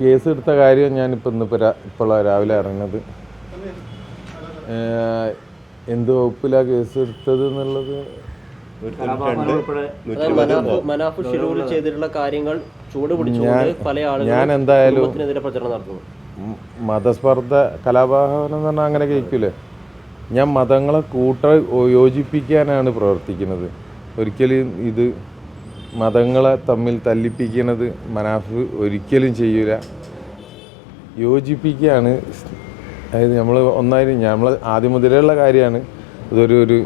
Case എടുത്ത കാര്യം ഞാനിപ്പോൾ ഇന്നിപ്പോൾ ഇപ്പോൾ രാവിലെ അറിഞ്ഞത് എന്ത് വകുപ്പിലാണ് കേസ് എടുത്തത് എന്നുള്ളത് കലാപാഹനം ഉൾപ്പെടെ മനാഫ് മനാഫ് ഷിരൂരിൽ ചെയ്തിട്ടുള്ള കാര്യങ്ങൾ ചൂട് പിടിച്ചുകൊണ്ട് പല ഞാൻ ആളുകളും എന്തായാലും പ്രചരണം നടത്തുന്നു. മതസ്പർദ്ധ കലാപാഹനം എന്ന് പറഞ്ഞാൽ അങ്ങനെ കേൾക്കൂലേ? ഞാൻ മതങ്ങളെ കൂട്ട യോജിപ്പിക്കാനാണ് പ്രവർത്തിക്കുന്നത്. ഒരിക്കലും ഇത് മതങ്ങളെ തമ്മിൽ തല്ലിപ്പിക്കുന്നത് മനാഫ് ഒരിക്കലും ചെയ്യൂല. യോജിപ്പിക്കുകയാണ് അതായത് നമ്മൾ ഒന്നായി നമ്മൾ ആദ്യം മുതലുള്ള കാര്യമാണ്. ഇതൊരു ഒരു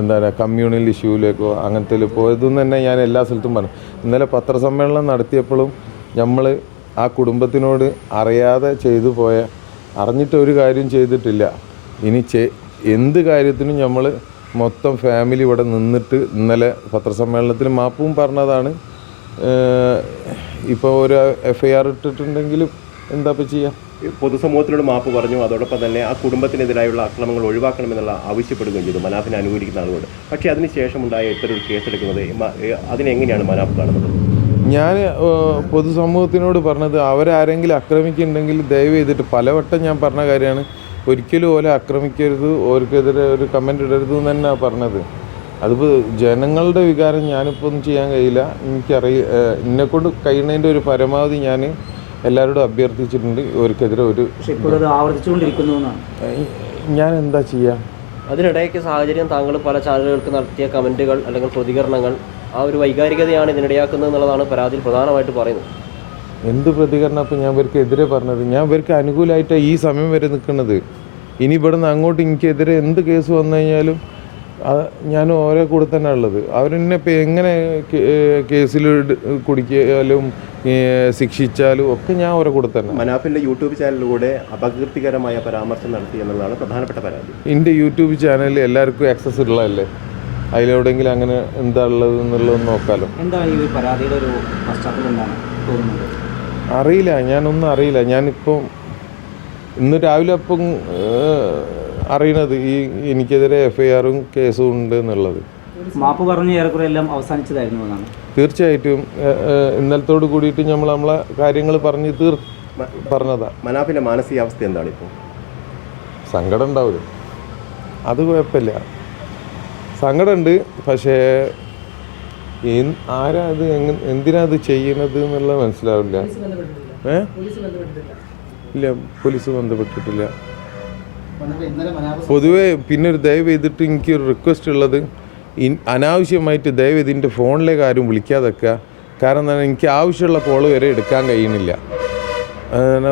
എന്താ പറയുക കമ്മ്യൂണൽ ഇഷ്യൂവിലേക്കോ അങ്ങനത്തെ പോയതെന്ന് തന്നെ ഞാൻ എല്ലാ സ്ഥലത്തും പറഞ്ഞു. ഇന്നലെ പത്രസമ്മേളനം നടത്തിയപ്പോഴും നമ്മൾ ആ കുടുംബത്തിനോട് അറിയാതെ ചെയ്തു പോയ അറിഞ്ഞിട്ട് ഒരു കാര്യം ചെയ്തിട്ടില്ല. ഇനി ചെ എന്ത് കാര്യത്തിനും നമ്മൾ മൊത്തം ഫാമിലി ഇവിടെ നിന്നിട്ട് ഇന്നലെ പത്രസമ്മേളനത്തിൽ മാപ്പും പറഞ്ഞതാണ്. ഇപ്പോൾ ഒരു എഫ് ഐ ആർ ഇട്ടിട്ടുണ്ടെങ്കിലും എന്താ ഇപ്പം ചെയ്യാം? പൊതുസമൂഹത്തിനോട് മാപ്പ് പറഞ്ഞു അതോടൊപ്പം തന്നെ ആ കുടുംബത്തിനെതിരായുള്ള അക്രമങ്ങൾ ഒഴിവാക്കണമെന്നുള്ള ആവശ്യപ്പെടുകയും ചെയ്തു. മനാഫിനെ അനുകൂലിക്കുന്ന ആളുകൾ പക്ഷേ അതിനുശേഷം ഉണ്ടായ ഇത്തരം ഒരു കേസെടുക്കുന്നത് അതിനെങ്ങനെയാണ് മനാഫ് കാണുന്നത്? ഞാൻ പൊതുസമൂഹത്തിനോട് പറഞ്ഞത് അവരാരെങ്കിലും ആക്രമിക്കുന്നുണ്ടെങ്കിൽ ദയവ് ചെയ്തിട്ട് പലവട്ടം ഞാൻ പറഞ്ഞ കാര്യമാണ്. ഒരിക്കലും ഓലെ ആക്രമിക്കരുത് ഓർക്കെതിരെ ഒരു കമന്റ് ഇടരുത് എന്ന് തന്നെയാണ് പറഞ്ഞത്. അതിപ്പോൾ ജനങ്ങളുടെ വികാരം ഞാനിപ്പോൾ ഒന്നും ചെയ്യാൻ കഴിയില്ല. എനിക്കറിയ എന്നെക്കൊണ്ട് കഴിയുന്നതിന്റെ ഒരു പരമാവധി ഞാൻ എല്ലാവരോടും അഭ്യർത്ഥിച്ചിട്ടുണ്ട് ഓർക്കെതിരെ ഒരു പക്ഷെ ആവർത്തിച്ചുകൊണ്ടിരിക്കുന്നു എന്നാണ്. ഞാൻ എന്താ ചെയ്യുക അതിനിടയ്ക്ക് സാഹചര്യം താങ്കൾ പല ചാനലുകൾക്ക് നടത്തിയ കമന്റുകൾ അല്ലെങ്കിൽ പ്രതികരണങ്ങൾ ആ ഒരു വൈകാരികതയാണ് ഇതിനിടയാക്കുന്നത് എന്നുള്ളതാണ് പരാതിയിൽ പ്രധാനമായിട്ട് പറയുന്നത്. എന്ത് പ്രതികരണം അപ്പം ഞാൻ ഇവർക്ക് എതിരെ പറഞ്ഞത്? ഞാൻ ഇവർക്ക് അനുകൂലമായിട്ടാണ് ഈ സമയം വരെ നിൽക്കുന്നത് ഇനി ഇവിടുന്ന് അങ്ങോട്ട് എനിക്കെതിരെ എന്ത് കേസ് വന്നു കഴിഞ്ഞാലും ഞാൻ ഓരോ കൂടെ തന്നെ ഉള്ളത്. അവരെന്നെ ഇപ്പം എങ്ങനെ കേസിൽ കുടിക്കാലും ശിക്ഷിച്ചാലും ഒക്കെ ഞാൻ ഓരോ കൂടെ തന്നെ. മനാഫിന്റെ യൂട്യൂബ് ചാനലിലൂടെ അപകീർത്തികരമായ പരാമർശം നടത്തി എന്നുള്ളതാണ് പ്രധാനപ്പെട്ട പരാതി. എന്റെ യൂട്യൂബ് ചാനലിൽ എല്ലാവർക്കും ആക്സസ് ഉള്ളതല്ലേ? അതിലെവിടെയെങ്കിലും അങ്ങനെ എന്താ ഉള്ളത് എന്നുള്ളത് നോക്കാലോ. എന്താണ് ഈ പരാതിയുടെ ഒരു പശ്ചാത്തലം എന്താണ് തോന്നുന്നത്? അറിയില്ല ഞാനൊന്നും അറിയില്ല. ഞാനിപ്പോൾ ഇന്ന് രാവിലെ അപ്പം അറിയണത് ഈ എനിക്കെതിരെ എഫ്ഐആറും ഐ ആറും കേസും ഉണ്ട് എന്നുള്ളത്. മാപ്പ് പറഞ്ഞ് ഏറെക്കുറെ എല്ലാം അവസാനിച്ചതായിരുന്നു എന്നാണ്. തീർച്ചയായിട്ടും ഇന്നലത്തോട് കൂടിയിട്ട് നമ്മൾ നമ്മളെ കാര്യങ്ങൾ പറഞ്ഞ് തീർ പറഞ്ഞതാ. മനാഫിന്റെ മാനസികാവസ്ഥ എന്താണ് ഇപ്പോൾ സങ്കടം ഉണ്ടാവില്ല അത് കുഴപ്പമില്ല. സങ്കടമുണ്ട് പക്ഷേ ആരാ അത് എന്തിനാ അത് ചെയ്യണത് എന്നുള്ളത് മനസ്സിലാവില്ല. ഏ? ഇല്ല പോലീസ് ബന്ധപ്പെട്ടിട്ടില്ല. പൊതുവേ പിന്നെ ഒരു ദയവ് ചെയ്തിട്ട് എനിക്ക് ഒരു റിക്വസ്റ്റ് ഉള്ളത് ഇൻ- അനാവശ്യമായിട്ട് ദയവ് ഇതിന്റെ ഫോണിലേക്ക് ആരും വിളിക്കാതെക്കുക. കാരണം എന്താണ് എനിക്ക് ആവശ്യമുള്ള കോൾ വരെ എടുക്കാൻ കഴിയണില്ല.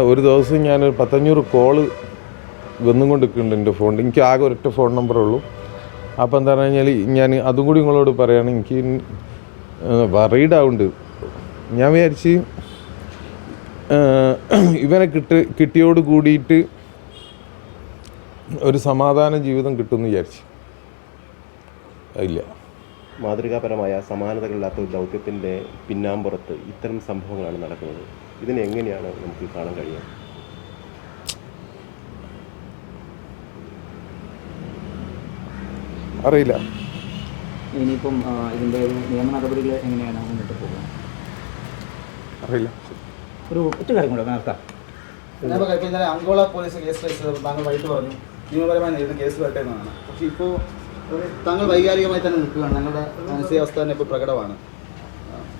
ഒരു ദിവസം ഞാനൊരു പത്തഞ്ഞൂറ് കോൾ വന്നും കൊണ്ട് നിൽക്കുന്നുണ്ട് എന്റെ ഫോണിൽ. എനിക്ക് ആകെ ഒരൊറ്റ ഫോൺ നമ്പറേ ഉള്ളൂ. അപ്പോൾ എന്താ പറഞ്ഞു കഴിഞ്ഞാൽ ഞാൻ അതും കൂടി നിങ്ങളോട് പറയുകയാണ് എനിക്ക് വറീഡ് ആവുന്നുണ്ട്. ഞാൻ വിചാരിച്ച് ഇവനെ കിട്ടി കിട്ടിയോട് കൂടിയിട്ട് ഒരു സമാധാന ജീവിതം കിട്ടുമെന്ന് വിചാരിച്ചു. ഇല്ല. മാതൃകാപരമായ സമാനതകളില്ലാത്ത ഒരു ദൗത്യത്തിന്റെ പിന്നാമ്പുറത്ത് ഇത്തരം സംഭവങ്ങളാണ് നടക്കുന്നത്. ഇതിനെ എങ്ങനെയാണ് നമുക്ക് കാണാൻ കഴിയുക? അറിയില്ല. ഇനിയിപ്പം ഇതിന്റെ ഒരു നിയമ നടപടികൾ എങ്ങനെയാണ് മുന്നോട്ട് പോകുന്നത് അറിയില്ല. ഒരു ഒറ്റ കാര്യം കൂടെ പറയാം ഇന്നലെ അങ്കോള പോലീസ് കേസ് രജിസ്റ്റർ താങ്കൾ വൈകിട്ട് പറഞ്ഞു. നിയമപരമായി നേരിടുന്ന കേസ് വരട്ടെ എന്നാണ്. പക്ഷേ ഇപ്പോൾ താങ്കൾ വൈകാരികമായി തന്നെ നിൽക്കുകയാണ്. ഞങ്ങളുടെ മാനസികാവസ്ഥ തന്നെ ഇപ്പോൾ പ്രകടമാണ്.